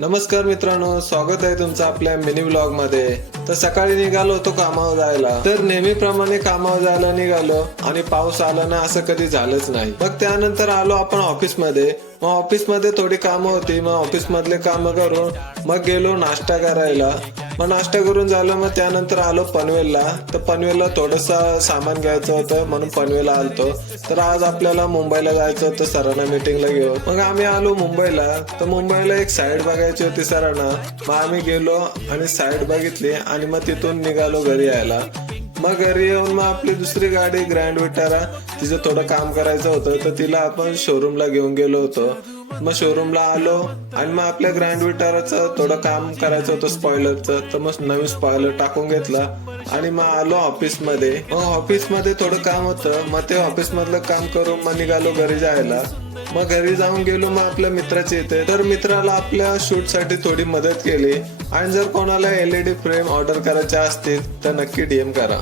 नमस्कार मित्रांनो, स्वागत आहे तुमचं आपल्या मिनी व्लॉग मध्ये। तर सकाळी निघालो होतो कामावर जायला। तर नेहमीप्रमाणे कामावर जायला निघालो आणि पाऊस आला ना असं कधी झालंच नाही। मग त्यानंतर आलो आपण ऑफिस मध्ये। मग ऑफिस मध्ये थोडी कामं होती, मग ऑफिस मधले कामं करून मग गेलो नाश्ता करायला। मग नाश्ता करून झालं, मग त्यानंतर आलो पनवेलला। तर पनवेलला थोडंसं सामान घ्यायचं होतं म्हणून पनवेलला आलतो। तर आज आपल्याला मुंबईला जायचं होतं सरांना मीटिंगला घेऊन। मग आम्ही आलो मुंबईला। तर मुंबईला एक साईड बघायची होती सरांना। मग आम्ही गेलो आणि साईड बघितली आणि मग तिथून निघालो घरी यायला। मग घरी येऊन मग आपली दुसरी गाडी ग्रँड विटारा, तिचं थोडं काम करायचं होतं तर तिला आपण शोरूमला घेऊन गेलो होतो। मग शोरूमला आलो आणि मग आपल्या ग्रँड विटाराचं थोडं काम करायचं होतं स्पॉइलरचं। तर मग नवीन स्पॉइलर टाकून घेतला आणि मग आलो ऑफिस मध्ये। मग ऑफिस मध्ये थोडं काम होतं, मग ते ऑफिस मधलं काम करून मग निघालो घरी जायला। मग घरी जाऊन गेलो मग आपल्या मित्राच्या इथे। तर मित्राला आपल्या शूट साठी थोडी मदत केली। आणि जर कोणाला LED फ्रेम ऑर्डर करायच्या असतील तर नक्की DM करा।